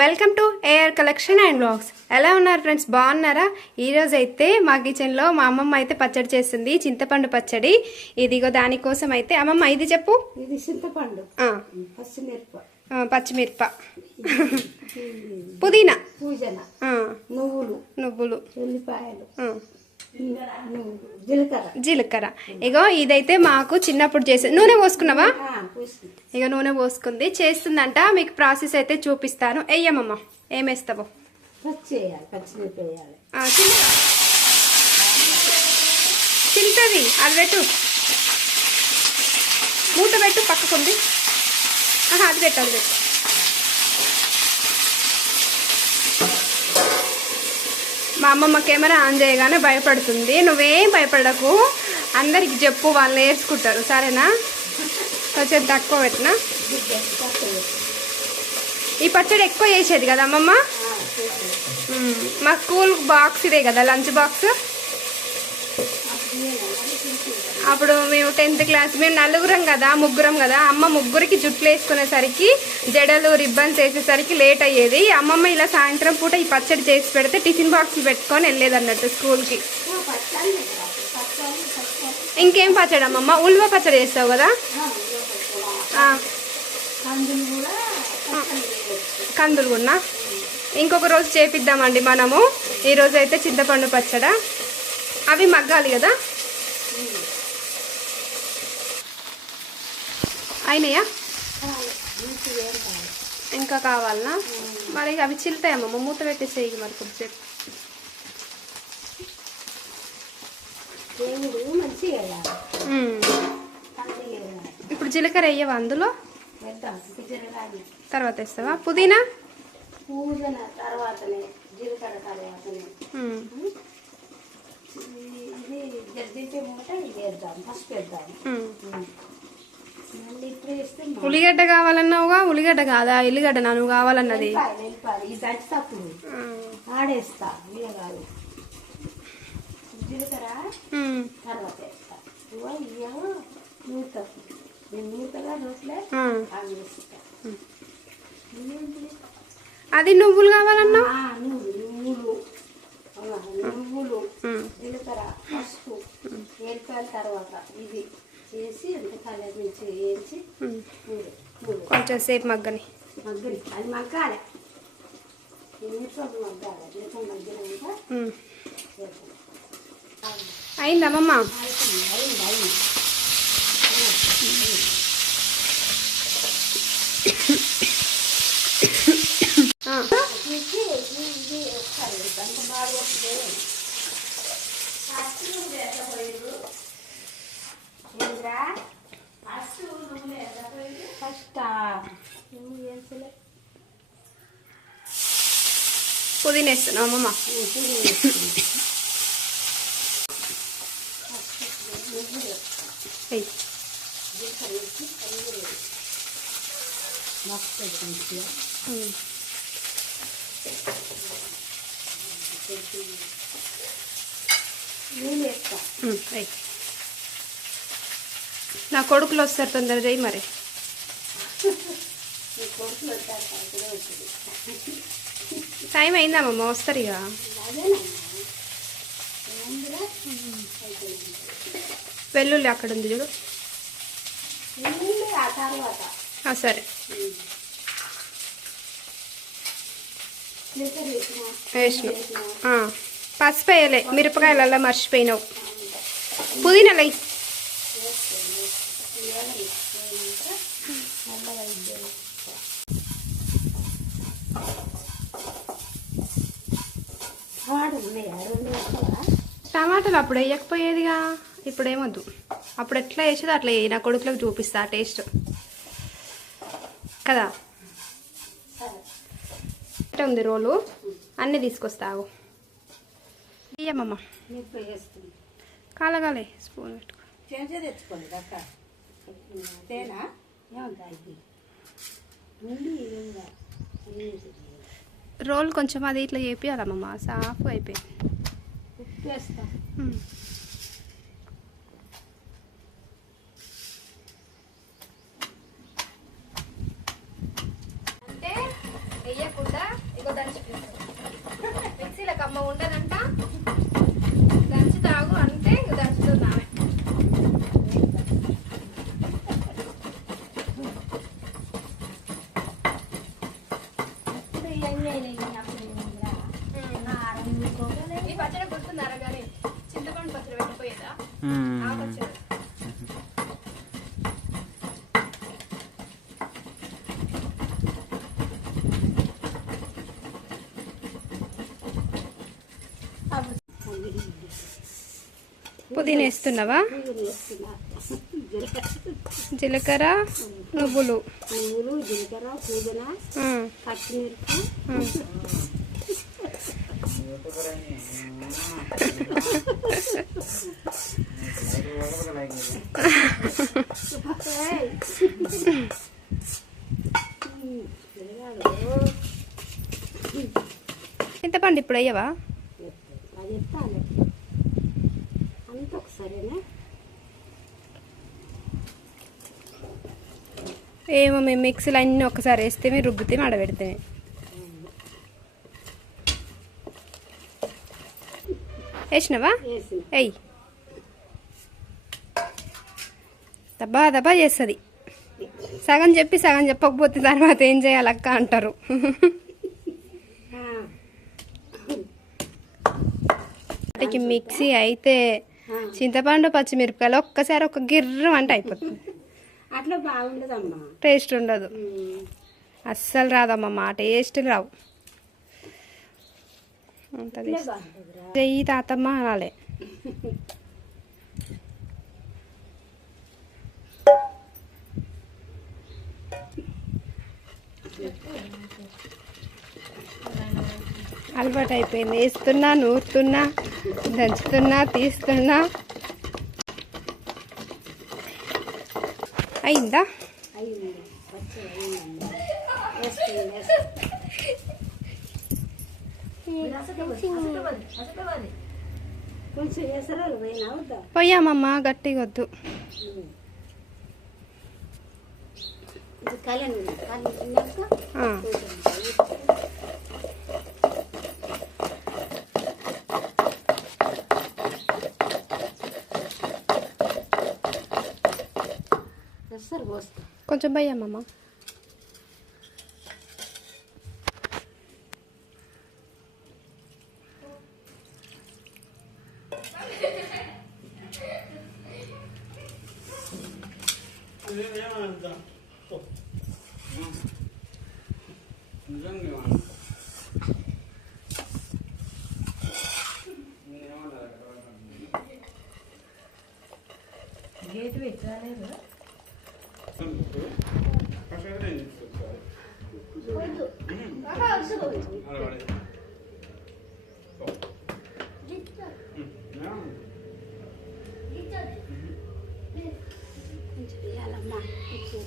Welcome to AR collection and blogs ఎలా ఉన్నారు friends బాగున్నారా? ఈరోజు అయితే మా కిచెన్లో మా అమ్మమ్మ అయితే పచ్చడి చేస్తుంది చింతపండు పచ్చడి. ఇదిగో దానికోసం అయితే అమ్మమ్మ ఇది చెప్పు. ఇది చింతపండు. పచ్చిమిరప. పుదీనా. నువ్వులు. నువ్వులు. ఉల్లిపాయలు జీలకర్ర. ఇగో ఇదైతే మాకు చిన్నప్పుడు చేసే నూనె పోసుకున్నావా? ఇక నూనె పోసుకుంది. చేస్తుందంట మీకు ప్రాసెస్ అయితే చూపిస్తాను. వెయ్యమమ్మ ఏమేస్తావు. చిన్నది అది పెట్టు. మూత పెట్టు పక్కకుంది. అది పెట్టు అది పెట్టు. మా అమ్మమ్మ కెమెరా ఆన్ చేయగానే భయపడుతుంది. నువ్వేం భయపడకు. అందరికి చెప్పు వాళ్ళు నేర్చుకుంటారు. సరేనా? కొంచెం తక్కువ పెట్టినా? ఈ పచ్చడి ఎక్కువ చేసేది కదా అమ్మమ్మ? మ్మ్. మా స్కూల్ బాక్స్ ఇదే కదా లంచ్ బాక్స్? అప్పుడు మేము టెన్త్ క్లాస్ మేము నలుగురం కదా ముగ్గురం కదా అమ్మ ముగ్గురికి జుట్లు వేసుకునేసరికి జడలు రిబ్బన్స్ వేసేసరికి లేట్ అయ్యేది. అమ్మమ్మ ఇలా సాయంత్రం పూట ఈ పచ్చడి చేసి పెడితే టిఫిన్ బాక్స్ పెట్టుకొని వెళ్ళేది అన్నట్టు స్కూల్కి. ఇంకేం పచ్చడి అమ్మమ్మ? ఉల్వ పచ్చడి చేస్తావు కదా? కందులు కూడా. ఇంకొక రోజు చేపిద్దామండి మనము. ఈరోజు అయితే చింతపండు పచ్చడ. అవి మగ్గాలి కదా? అయినాయా? ఇంకా కావాలనా? మరి అవి చిల్తాయమ్మమ్మ మూత పెట్టేసేయి మరి కొద్దిసేపు. ఇప్పుడు జీలకర్ర వేయవా అందులో? తర్వాత వేస్తావా? పుదీనా? పూజన ఉల్లిగడ్డ కావాలన్నావుగా? ఉల్లిగడ్డ కాదా? ఎల్లిగడ్డ నువ్వు కావాలన్నది? అది నువ్వులు కావాలన్నావు ఆ, నువ్వులు నువ్వులు. జీలకర్ర పసుపు. తర్వాత ఇది. చేసి అంత కలర్ నుంచి వేయించి మ్మ్. నూనె నూనె కొంచెం సేపు మగ్గని. మగ్గని. అది మగ్గాలి. అయిందమ్మమ్మ అయిపోయింది, అయింది, అయింది. పుదీనా వేస్తున్నావు అమ్మమ్మ? నా కొడుకులు వస్తారు తొందర చేయి మరి నీ కొడుకులు వచ్చారు కూడా అవుతుంది టైం అయిందమ్మమ్మ వస్తారు ఇక వెల్లుల్లి అక్కడ ఉంది చూడు. సరే. వేసినావు. పసుపు వేయలే. మిరపకాయలల్లా మర్చిపోయినావు. పుదీనా Thank you. టమాటాలు అప్పుడు వేయకపోయేదిగా? ఇప్పుడు ఏమొద్దు అప్పుడు ఎట్లా వేసేది అట్లా వేయి. నా కొడుకులకు చూపిస్తా టేస్ట్. కదా? ఇట్లా ఉంది రోలు. అన్నీ తీసుకొస్తావు. వేస్తుంది కాలగాలే స్పూన్ పెట్టుకో. రోల్ కొంచెం అది ఇట్లా చేపియాలమ్మమ్మ సాఫ్ అయిపోయింది. వేయకుండా ఇగో దంచుకుంటాం మిక్సీలో కమ్మ ఉండదంట దంచి తాగు అంటే ఇక దంచుతున్నామే ఇప్పుడు ఇవన్నీ అయినాయి. అప్పుడు ఏముందిరా? కారం ఇంకోటి ఈ పచ్చడి గుర్తున్నారా కానీ చింతపండు పచ్చడి పెట్టిపోయేదా ఆ పచ్చడి పుదీనా వేస్తున్నావా. జీలకర్ర నువ్వులు నువ్వులు జీలకర్ర పుదీనా. చింతపండు ఇప్పుడు అయ్యవా అది చెప్తాను అంత ఒకసారేనా ఏమో మేము మిక్సీలో అన్నీ ఒకసారి వేస్తే రుబ్బితే ఆడబెడితే. వేసినవా? ఎయ్ దబ్బా దబ్బా చేస్తుంది. సగం చెప్పి సగం చెప్పకపోతే తర్వాత ఏం చేయాలి అక్క అంటారు. వాటికి మిక్సీ అయితే చింతపండు పచ్చిమిరపకాయలు ఒక్కసారి ఒక గిర్రం అంటే అయిపోతుంది. అట్లా బాగుండదమ్మా. టేస్ట్ ఉండదు. అస్సలు రాదమ్మా మా టేస్ట్ రావు. చెయ్యి తాతమ్మ అనాలే. అలవాటు అయిపోయింది వేస్తున్నా నూరుతున్నా దంచుతున్నా తీస్తున్నా అయిందా అయింది పచ్చడి అయిందమ్మా వేస్తుంది వేస్తుంది కొంచెం వేసరాలు పోయినా వద్దా పోయామమ్మా గట్టిగా వద్దు ఇది వేస్తారు పోస్తా కొంచెం పోయామమ్మ కొంచెం వేయాలమ్మా కొంచెం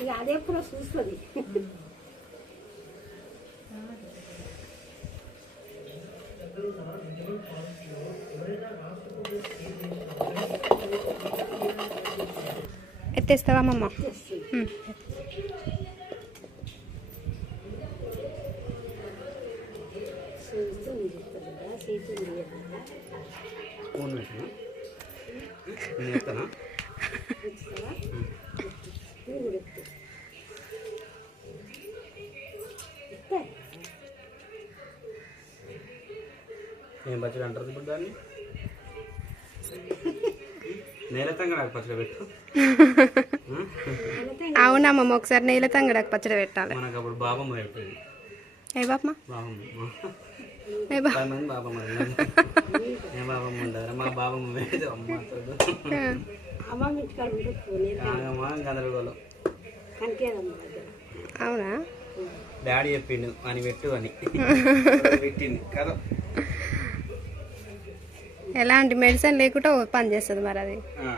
ఇక అదే ఎప్పుడో చూస్తుంది ఎత్తేస్తావా అమ్మమ్మ చేస్తుంది ఉమ్. చూస్తుంది చెప్తుందా చేతుంది కదా ఫోన్ పెట్టినా ఎత్తే. ఏం పచ్చడి అంటారు ఇప్పుడు దాన్ని? నేలతంగా నాకు పచ్చడి పెట్టు. అవునమ్మమ్మ ఒకసారి నీళ్ళ తంగడానికి పచ్చడి పెట్టాలి. మనకు అప్పుడు బాబమ్మ అయిపోయింది. ఏ బామ్మ బాబమ్మ. బాబమ్మ. ఏ బాబమ్మ ఉండదు మా బాబమ్మ వేది అమ్మ అమ్మ మీ ఇంటికాడ గందరగోళం కనికేదమ్మ దగ్గర అవునా. డాడీ చెప్పిండు అని పెట్టు అని. పెట్టింది కదా ఎలాంటి మెడిసిన్ లేకుండా పని చేస్తుంది మరి అది. ఆ.